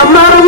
I'm Amar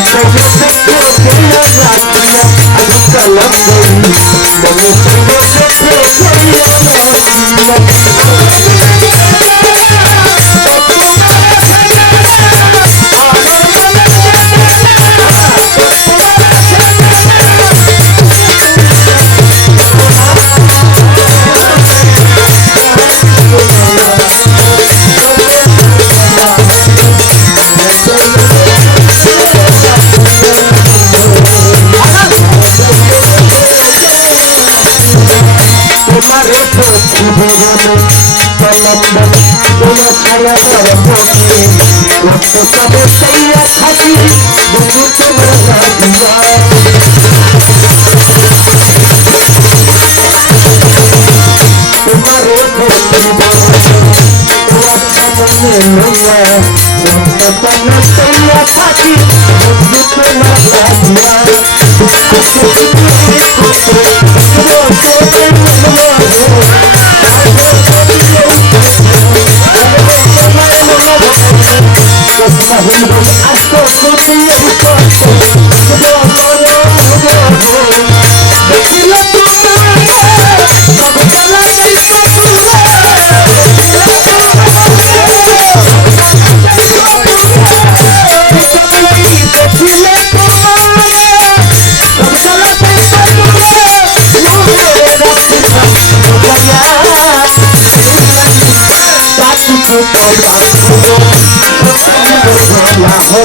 It's a রে কলম্ব vuelvo, hasta otro día y todo.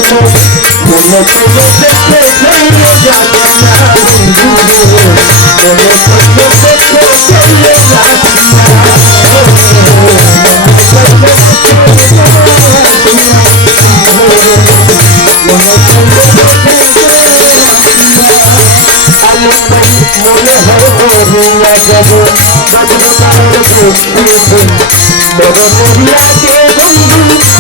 কোনো কোনো পেতে খেলে যাবো না বন্ধু কোনো কোনো পেতে খেলে যাবো মনে হইয়া যাব বদল বদল বদল বদল বদল বদল বদল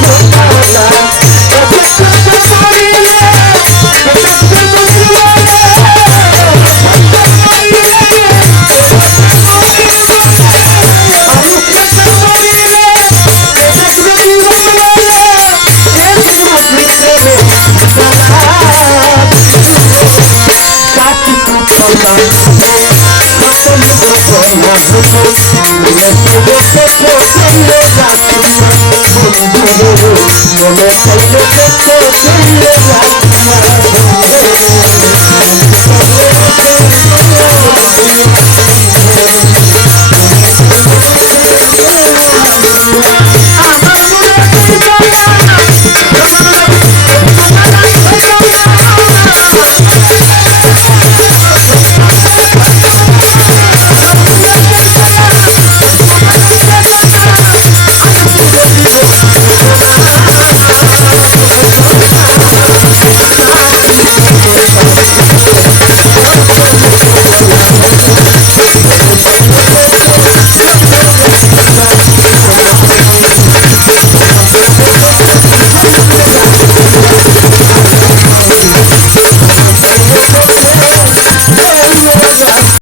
Bye.